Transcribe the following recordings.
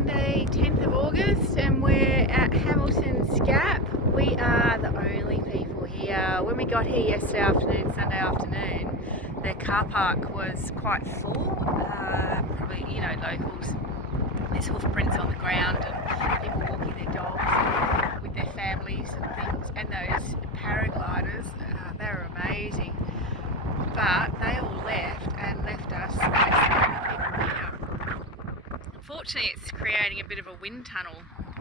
Monday 10th of August and we're at Hamilton's Gap. We are the only people here. When we got here yesterday afternoon, Sunday afternoon, the car park was quite full. Probably, locals. There's hoof prints on the ground and people walking their dogs with their families and things. And those paragliders, they're amazing. But they all left us as people here. Unfortunately, it's creating a bit of a wind tunnel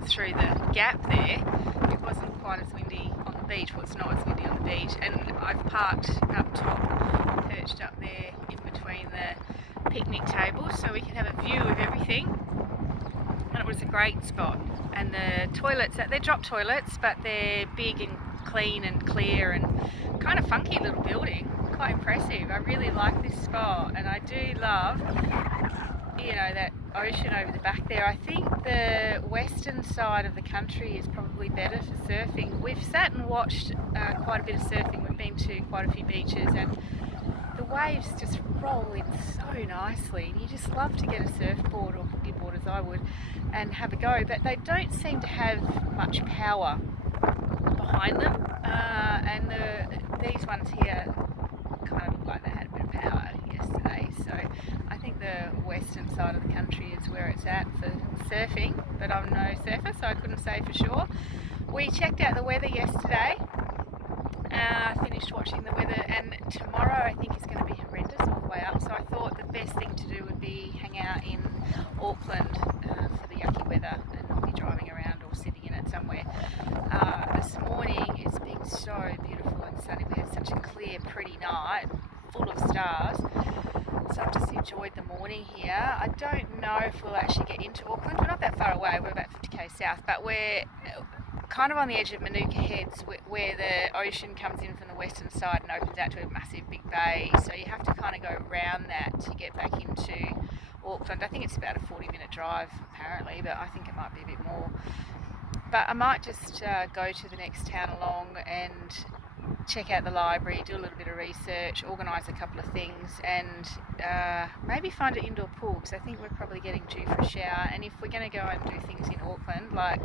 through the gap there. It wasn't quite as windy on the beach. Well, it's not as windy on the beach. And I've parked up top, perched up there in between the picnic tables so we can have a view of everything. And it was a great spot. And the toilets, they're drop toilets, but they're big and clean and clear and kind of funky little building. Quite impressive. I really like this spot, and I do love that ocean over the back there. I think the western side of the country is probably better for surfing. We've sat and watched quite a bit of surfing. We've been to quite a few beaches and the waves just roll in so nicely, and you just love to get a surfboard or boogie board, as I would, and have a go, but they don't seem to have much power behind them, and these ones here kind of look like they had a bit of power yesterday. So I think the western side of the country is where it's at for surfing, but I'm no surfer, so I couldn't say for sure. We checked out the weather yesterday, finished watching the weather, and tomorrow I think is going to be horrendous all the way up, so I thought the best thing to do would be hang out in Auckland for the yucky weather and not be driving around or sitting in it somewhere. This morning it's been so beautiful and sunny. We had such a clear, pretty night, full of stars. So I've just enjoyed the morning here. I don't know if we'll actually get into Auckland. We're not that far away. We're about 50k south, but we're kind of on the edge of Manuka Heads, where the ocean comes in from the western side and opens out to a massive big bay. So you have to kind of go around that to get back into Auckland. I think it's about a 40-minute drive apparently, but I think it might be a bit more. But I might just go to the next town along and check out the library, do a little bit of research, organise a couple of things, and maybe find an indoor pool, because I think we're probably getting due for a shower. And if we're going to go and do things in Auckland, like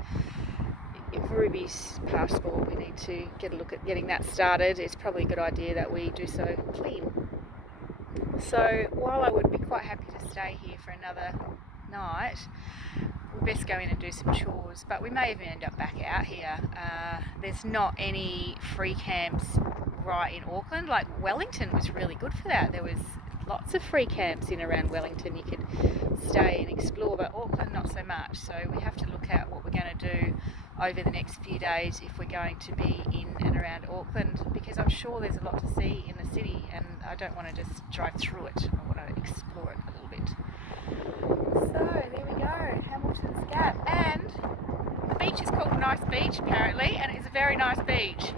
Ruby's passport, we need to get a look at getting that started. It's probably a good idea that we do so clean. So while I would be quite happy to stay here for another night, we best go in and do some chores, but we may even end up back out here. There's not any free camps right in Auckland. Like Wellington was really good for that. There was lots of free camps in around Wellington you could stay and explore, but Auckland not so much. So we have to look at what we're going to do over the next few days if we're going to be in and around Auckland, because I'm sure there's a lot to see in the city and I don't want to just drive through it. I want to explore it a little bit. So there we go, Hamilton's Gap, and the beach is called Nice Beach apparently, and it's a very nice beach.